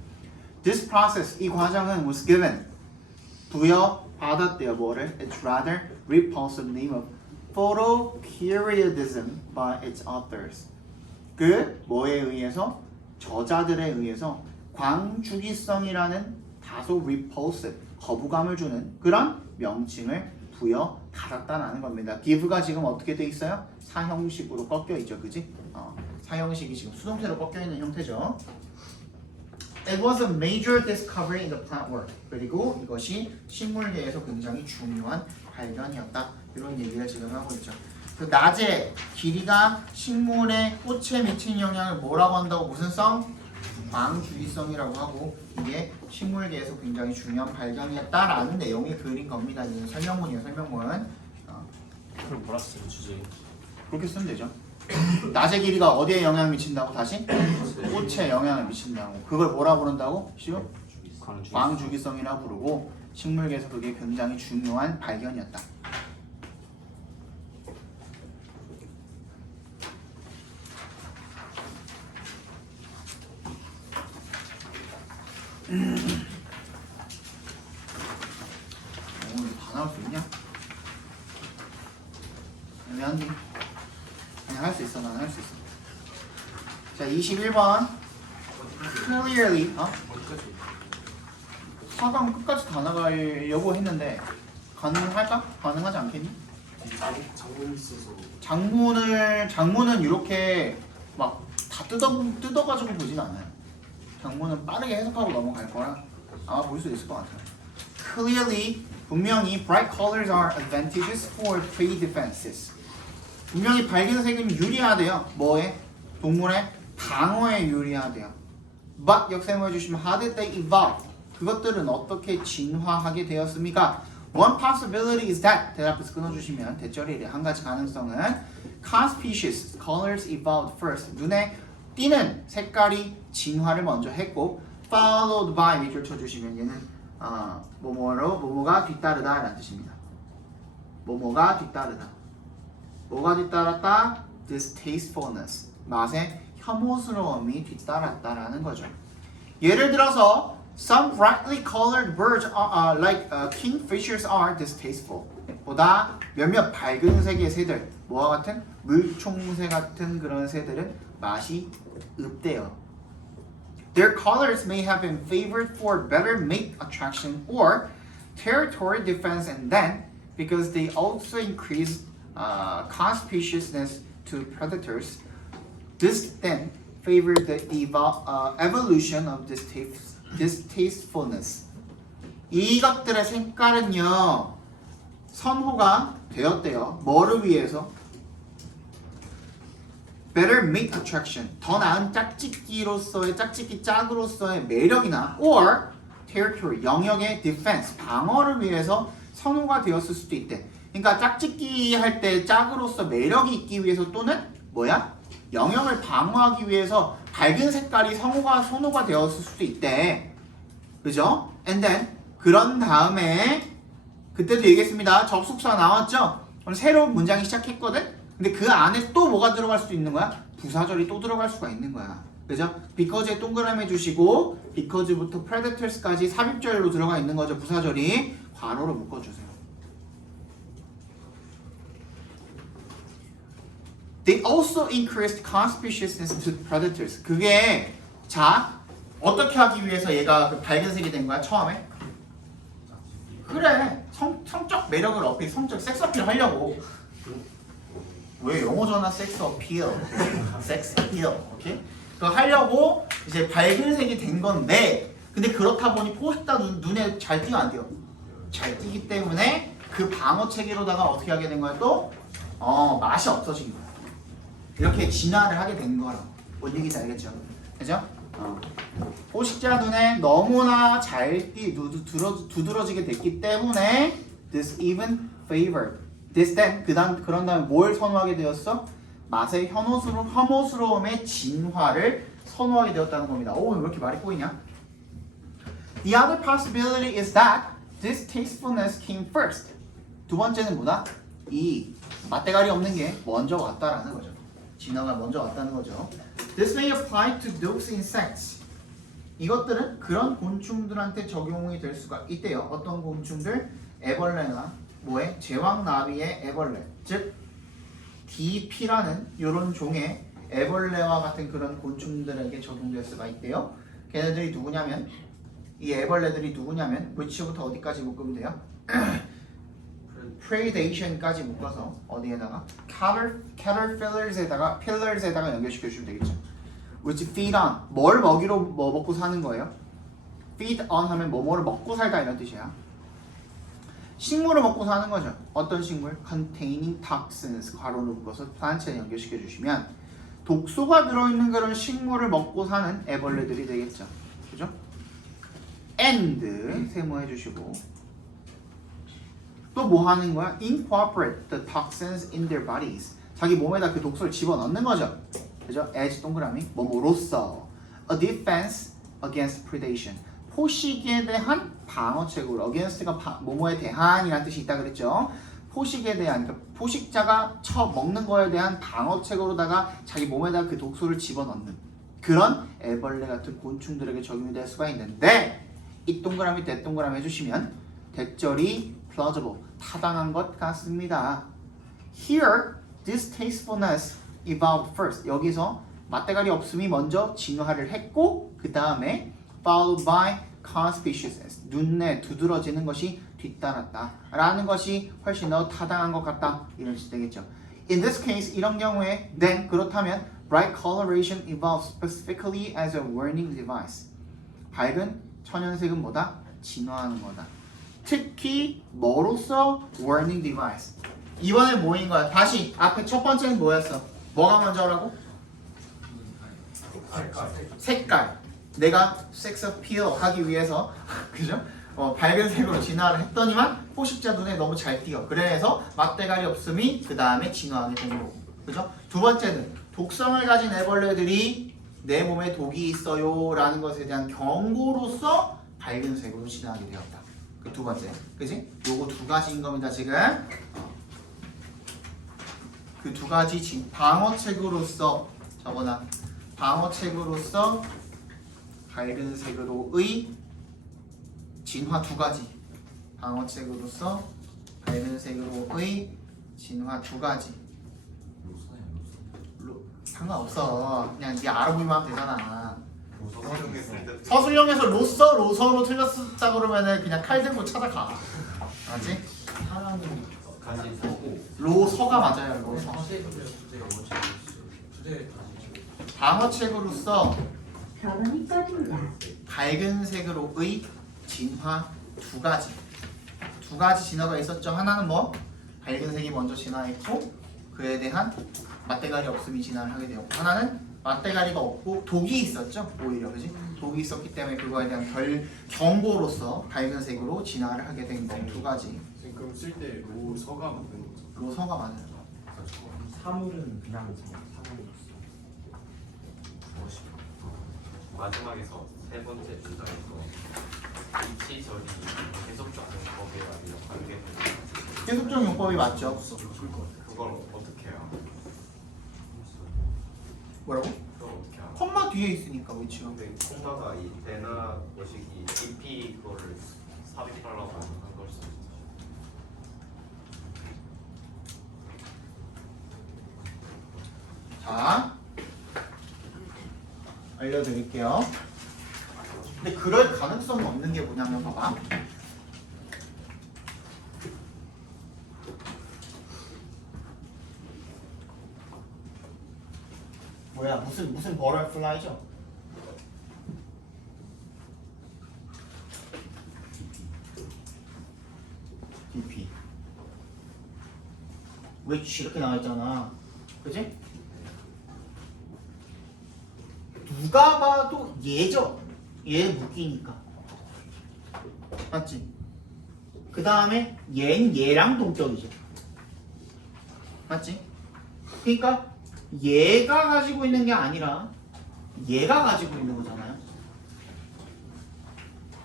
This process, 이 과정은 was given, 부여받았대요. 뭐를? It's rather repulsive name of photoperiodism by its authors. 그 뭐에 의해서? 저자들에 의해서 광주기성이라는 다소 repulsive, 거부감을 주는 그런 명칭을 부여받았다는 겁니다. give가 지금 어떻게 돼 있어요? 사형식으로 꺾여 있죠, 그지? 사형식이 지금 수동태로 꺾여 있는 형태죠. It was a major discovery in the plant world. 그리고 이것이 식물계에서 굉장히 중요한 발견이었다. 이런 얘기를 지금 하고 있죠. 그 낮의 길이가 식물의 꽃에 미치는 영향을 뭐라고 한다고? 무슨 성? 광주기성이라고 하고 이게 식물계에서 굉장히 중요한 발견이었다라는 내용의 글인 겁니다. 이건 설명문이에요. 설명문. 그럼 뭐라 쓰는 주제? 그렇게 쓰면 되죠. 낮의 길이가 어디에 영향을 미친다고? 다시? 꽃에 영향을 미친다고. 그걸 뭐라 부른다고? 시우? 광주기성이라 부르고 식물계에서 그게 굉장히 중요한 발견이었다. 오늘 다 나올 수 있냐? 애매한데? 그냥 할 수 있어. 나는 할 수 있어. 자, 21번 clearly 4강 끝까지 다 나가려고 했는데 가능할까? 가능하지 않겠니? 장문 있어서 장문은 이렇게 막 다 뜯어가지고 보진 않아요. 장문은 빠르게 해석하고 넘어갈 거라 아마 볼 수 있을 것 같아요. Clearly, 분명히 bright colors are advantageous for tree defenses. 분명히 밝은 색은 유리하대요. 뭐에? 동물의 방어에 유리하대요. But 역세모 해주시면 how did they evolve? 그것들은 어떻게 진화하게 되었습니까? One possibility is that 대답해서 끊어주시면 대절이래. 한 가지 가능성은 conspicuous colors evolved first. 눈에 띄는 색깔이 진화를 먼저 했고 followed by 밑줄 쳐주시면 얘는 뭐뭐가 뒤따르다 라는 뜻입니다. 뭐뭐가 뒤따르다. 뭐가 뒤따랐다? distastefulness. 맛의 혐오스러움이 뒤따랐다라는 거죠. 예를 들어서 some brightly colored birds like kingfishers are distasteful. 보다 몇몇 밝은 색의 새들, 뭐와 같은 물총새 같은 그런 새들은 맛이 없대요. Their colors may have been favored for better mate attraction or territory defense, and then because they also increase conspicuousness to predators, this then favored the evolution of distastefulness. 이것들의 색깔은요 선호가 되었대요. 뭐를 위해서? Better mate attraction. 더 나은 짝짓기 짝으로서의 매력이나 or territory, 영역의 defense, 방어를 위해서 선호가 되었을 수도 있대. 그러니까 짝짓기 할 때 짝으로서 매력이 있기 위해서 또는 뭐야? 영역을 방어하기 위해서 밝은 색깔이 선호가 되었을 수도 있대. 그죠? And then 그런 다음에 그때도 얘기했습니다. 접속사 나왔죠? 그럼 새로운 문장이 시작했거든? 근데 그 안에 또 뭐가 들어갈 수도 있는 거야? 부사절이 또 들어갈 수가 있는 거야. 그죠? because에 동그라미 해주시고 because부터 predators까지 삽입절로 들어가 있는 거죠. 부사절이 괄호로 묶어주세요. They also increased conspicuousness to predators. 그게 자 어떻게 하기 위해서 얘가 그 밝은색이 된 거야 처음에? 그래 성적 매력을 어필, 성적 섹스 어필 하려고. 왜 영어 전화 섹스 어필? 섹스 어필, 오케이? 그거 하려고 이제 밝은색이 된 건데, 근데 그렇다 보니 포식자 눈에 잘 띄면 안 돼요. 잘 띄기 때문에 그 방어 체계로다가 어떻게 하게 된 거야 또? 맛이 없어진 거야. 이렇게 진화를 하게 된 거라. 뭔 얘기인지 알겠죠? 그죠? 포식자 눈에 너무나 잘 두드러지게 됐기 때문에 this even favored. this then 그런 다음에 뭘 선호하게 되었어? 맛의 혐오스러움의 진화를 선호하게 되었다는 겁니다. 오, 왜 이렇게 말이 꼬이냐? The other possibility is that distastefulness came first. 두 번째는 뭐다? 이 맛대가리 없는 게 먼저 왔다라는 거죠. 진화가 먼저 왔다는 거죠. This may apply to those insects. 이것들은 그런 곤충들한테 적용이 될 수가 있대요. 어떤 곤충들? 애벌레나 뭐에? 제왕나비의 애벌레, 즉 DP라는 이런 종의 애벌레와 같은 그런 곤충들에게 적용될 수가 있대요. 걔네들이 누구냐면 이 애벌레들이 누구냐면 which부터 어디까지 묶으면 돼요? predation까지 묶어서 어디에다가? caterpillars에다가 연결시켜 주시면 되겠죠. which feed on 뭘 먹이로 먹고 사는 거예요? feed on 하면 뭐뭐를 먹고 살다 이런 뜻이야. 식물을 먹고 사는 거죠. 어떤 식물? containing toxins 괄호로 묶어서 플란트에 연결시켜 주시면 독소가 들어있는 그런 식물을 먹고 사는 애벌레들이 되겠죠. 그죠? and 세모해 주시고 또 뭐 하는 거야? incorporate the toxins in their bodies. 자기 몸에다 그 독소를 집어넣는 거죠. 그죠? as 동그라미 뭐뭐로써 a defense against predation. 포식에 대한 방어책으로 against가 뭐뭐에 대한이라는 뜻이 있다 그랬죠. 포식에 대한 그러니까 포식자가 먹는 거에 대한 방어책으로다가 자기 몸에다 그 독소를 집어넣는 그런 애벌레 같은 곤충들에게 적용이 될 수가 있는데 이 동그라미 대동그라미 해주시면 대절이 plausible 타당한 것 같습니다. Here, distastefulness evolved first. 여기서 맞대가리 없음이 먼저 진화를 했고 그 다음에 followed by conspicuousness 눈에 두드러지는 것이 뒤따랐다 라는 것이 훨씬 더 타당한 것 같다 이런 뜻이 되겠죠. In this case 이런 경우에 then 그렇다면 bright coloration evolves specifically as a warning device 밝은 천연색은 뭐다? 진화하는 거다. 특히 뭐로서 warning device 이번에 뭐인 거야? 다시 앞에 첫 번째는 뭐였어? 뭐가 먼저라고? 색깔. 내가 섹스 어필 하기 위해서 그죠? 밝은 색으로 진화를 했더니만 포식자 눈에 너무 잘 띄어. 그래서 맞대가리 없음이 그 다음에 진화하게 되는 거고. 그죠? 두 번째는 독성을 가진 애벌레들이 내 몸에 독이 있어요 라는 것에 대한 경고로서 밝은 색으로 진화하게 되었다. 그 두 번째. 그지? 요거 두 가지인 겁니다 지금. 그 두 가지 지금 방어책으로서 저거나 방어책으로서 밝은 색으로의 진화 두 가지 방어책으로서 밝은 색으로의 진화 두 가지 상관없어 그냥 네 알아보기만 하면 되잖아. 서술형에서 로서로 틀렸다 그러면은 그냥 칼 들고 찾아가. 알지? 로서가 맞아요. 로서. 방어책으로서 가방이 꺼진다. 밝은 색으로의 진화 두 가지 진화가 있었죠. 하나는 뭐 밝은 색이 먼저 진화했고 그에 대한 맞대가리 없음이 진화를 하게 되었고 하나는 맞대가리가 없고 독이 있었죠. 오히려 그지? 독이 있었기 때문에 그거에 대한 경고로서 밝은 색으로 진화를 하게 된 거 두 가지. 그럼 쓸 때 로서가 맞는 거죠? 로서가 맞아요. 사물은 그냥 사물이었어. 마지막에서 세 번째 문장에서 이치절이 계속적 용법이라는 관계는 계속적 용법이 맞죠. 그걸 어떻게 해요? 뭐라고? 그걸 어떻게 해요? 콤마 뒤에 있으니까 위치가. 근데 콤마가 이 대나 모식이 깊이 그거를 삽입하려고 한 걸 수도 있죠. 자, 알려드릴게요. 근데 그럴 가능성이 없는 게 뭐냐면 봐봐. 뭐야 무슨 버터플라이죠? DP 왜 이렇게 나와있잖아. 그지? 누가 봐도 얘죠. 얘 무기니까. 맞지? 그 다음에 얘는 얘랑 동격이죠. 맞지? 그러니까 얘가 가지고 있는 게 아니라 얘가 가지고 있는 거잖아요.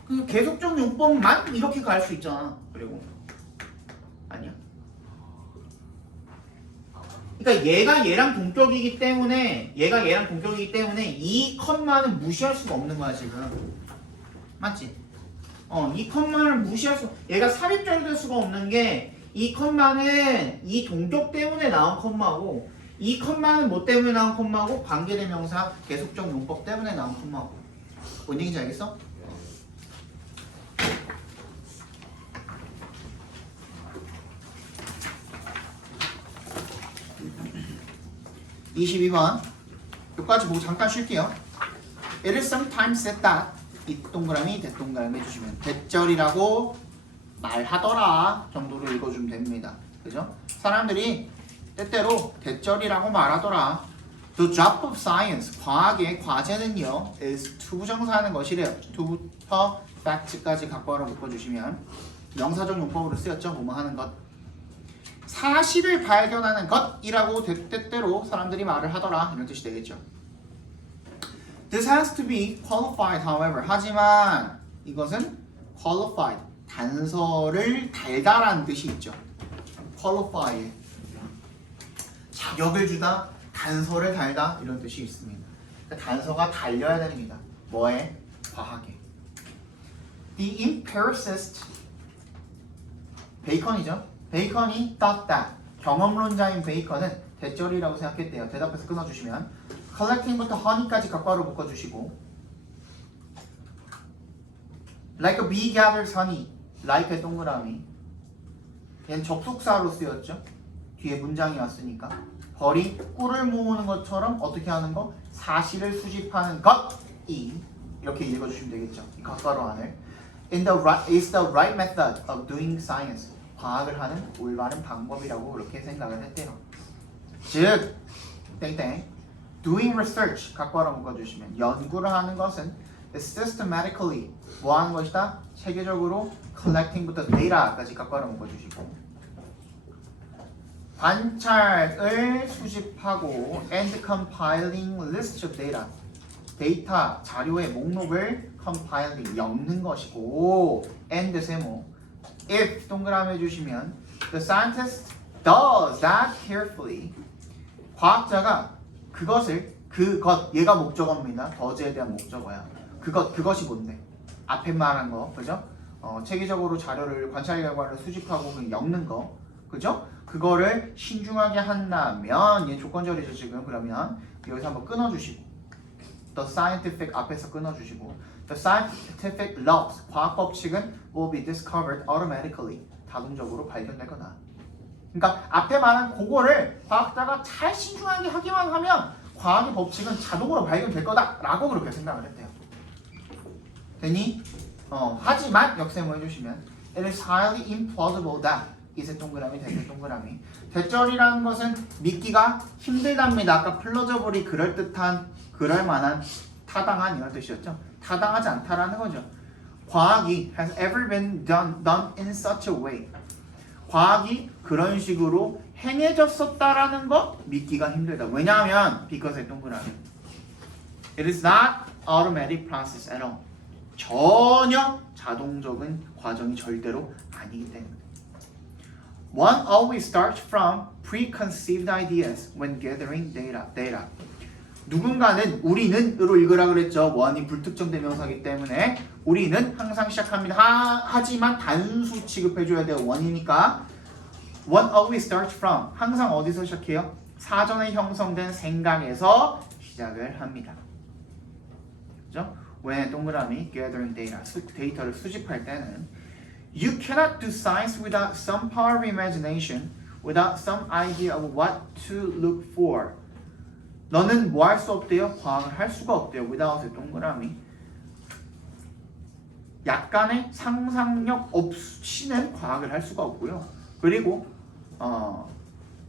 그 계속적 용법만 이렇게 갈 수 있잖아. 그리고 아니야? 그러니까 얘가 얘랑 동격이기 때문에 이 컴마는 무시할 수가 없는 거야 지금. 맞지? 이 컴마를 무시할 수. 얘가 삽입절될 수가 없는 게 이 컴마는 이 동격 때문에 나온 컴마고 이 컴마는 뭐 때문에 나온 컴마고 관계대명사 계속적 용법 때문에 나온 컴마고. 뭔 얘기인지 알겠어? 22번 여기까지 보고 잠깐 쉴게요. It is sometimes said that 이 동그라미 대동그라미 해주시면 대절이라고 말하더라 정도로 읽어주면 됩니다. 그죠? 사람들이 때때로 대절이라고 말하더라. The job of science 과학의 과제는요 is 투부정사하는 것이래요. to부터 fact까지 갖고와라 묶어주시면 명사적 용법으로 쓰였죠. 뭐뭐 하는 것 사실을 발견하는 것이라고 때때로 사람들이 말을 하더라 이런 뜻이 되겠죠. This has to be qualified, however. 하지만 이것은 qualified, 단서를 달다라는 뜻이 있죠. qualify, 자격을 주다, 단서를 달다 이런 뜻이 있습니다. 그러니까 단서가 달려야 됩니다. 뭐에? 과학에. The empiricist, 베이컨이죠. 베이컨이 thought that, 경험론자인 베이컨은 대절이라고 생각했대요. 대답해서 끊어주시면 collecting부터 honey까지 각과로 묶어주시고 like a bee gathers honey, like의 동그라미. 얘는 접속사로 쓰였죠. 뒤에 문장이 왔으니까 벌이 꿀을 모으는 것처럼 어떻게 하는 거? 사실을 수집하는 것이 이렇게 읽어주시면 되겠죠. 이 각과로 안을 is the right method of doing science. 과학을 하는 올바른 방법이라고 그렇게 생각을 했대요. 즉 땡땡 doing research 각과로 묶어주시면 연구를 하는 것은 systematically 뭐 하는 것이다? 체계적으로 collecting부터 data까지 각과로 묶어주시고 관찰을 수집하고 and compiling list of data 데이터 자료의 목록을 compiling 엮는 것이고 and 세모 if 동그라미 해주시면 the scientist does that carefully 과학자가 그것 얘가 목적어입니다. does에 대한 목적어야. 그것이 뭔데? 앞에 말한 거 그죠? 체계적으로 자료를 관찰 결과를 수집하고 엮는 거 그죠? 그거를 신중하게 한다면 얘 조건절이죠 지금. 그러면 여기서 한번 끊어주시고 the scientific 앞에서 끊어주시고 the scientific laws 과학 법칙은 will be discovered automatically 자동적으로 발견될 거다. 그러니까 앞에 말한 그거를 과학자가 잘 신중하게 하기만 하면 과학의 법칙은 자동으로 발견될 거다라고 그렇게 생각을 했대요. 되니? 하지만 역세모 해주시면 it is highly implausible that 이세 동그라미 대세 동그라미 대절이라는 것은 믿기가 힘들답니다. 아까 플러저블이 그럴듯한 그럴만한 타당한 이런 뜻이었죠. 타당하지 않다라는 거죠. 과학이 has ever been done in such a way 과학이 그런 식으로 행해졌었다라는 거 믿기가 힘들다. 왜냐하면 because 동그라미 it is not automatic process at all 전혀 자동적인 과정이 절대로 아니기 때문에 One always starts from preconceived ideas when gathering data. 누군가는 우리는으로 읽으라 그랬죠. one이 불특정된 명사이기 때문에 우리는 항상 시작합니다. 하지만 단수 취급해줘야 돼요. one이니까 One always starts from 항상 어디서 시작해요? 사전에 형성된 생각에서 시작을 합니다. 그죠? when 동그라미 gathering data 데이터를 수집할 때는 You cannot do science without some power of imagination, without some idea of what to look for. 너는 뭐 할 수 없대요? 과학을 할 수가 없대요. without 동그라미. 약간의 상상력 없이는 과학을 할 수가 없고요. 그리고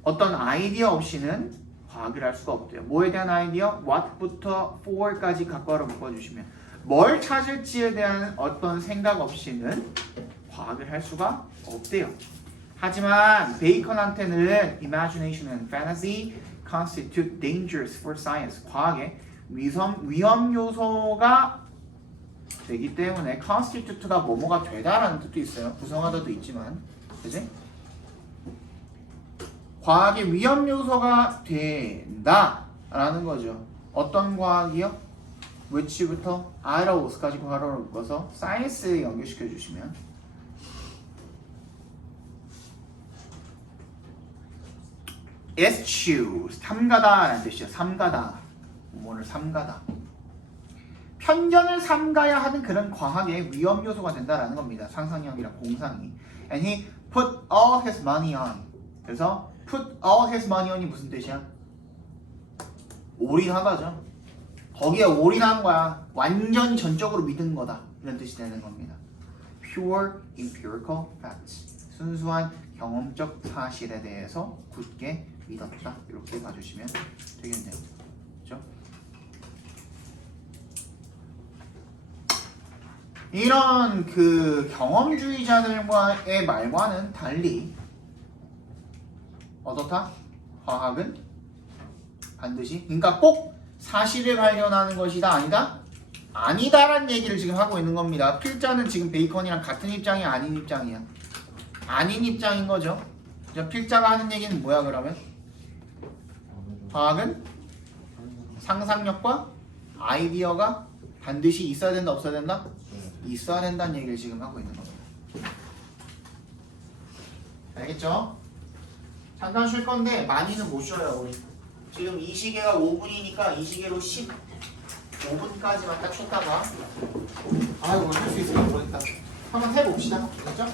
어떤 아이디어 없이는 과학을 할 수가 없대요. 뭐에 대한 아이디어? what부터 for까지 각과로 묶어주시면 뭘 찾을지에 대한 어떤 생각 없이는 과학을 할 수가 없대요. 하지만 베이컨한테는 imagination and fantasy constitute dangers for science. 과학의 위험 요소가 되기 때문에 constitute가 뭐뭐가 되다라는 뜻도 있어요. 구성하다도 있지만, 그지? 과학의 위험 요소가 된다라는 거죠. 어떤 과학이요? which부터 ios까지 괄호를 묶어서 science에 연결시켜 주시면. eschew 삼가다라는 뜻이죠. 삼가다. 뭐를 삼가다. 편견을 삼가야 하는 그런 과학의 위험 요소가 된다라는 겁니다. 상상력이랑 공상이. And he put all his money on. 그래서 put all his money on이 무슨 뜻이야? 올인하다죠. 거기에 올인한 거야. 완전히 전적으로 믿은 거다. 이런 뜻이 되는 겁니다. Pure empirical facts. 순수한 경험적 사실에 대해서 굳게 믿었다. 이렇게 봐주시면 되겠네요. 그렇죠? 이런 그 경험주의자들과의 말과는 달리 어떻다? 과학은 반드시 그러니까 꼭 사실을 발견하는 것이다 아니다? 아니다라는 얘기를 지금 하고 있는 겁니다. 필자는 지금 베이컨이랑 같은 입장이 아닌 입장이야. 아닌 입장인 거죠. 필자가 하는 얘기는 뭐야 그러면? 과학은 상상력과 아이디어가 반드시 있어야 된다 없어야 된다? 있어야 된다는 얘기를 지금 하고 있는 겁니다. 알겠죠? 잠깐 쉴 건데 많이는 못 쉬어요 우리. 지금 이 시계가 5분이니까 이 시계로 15분까지만 딱 쳤다가 아이고 할 수 있으면 모르겠다. 한번 해봅시다. 됐죠?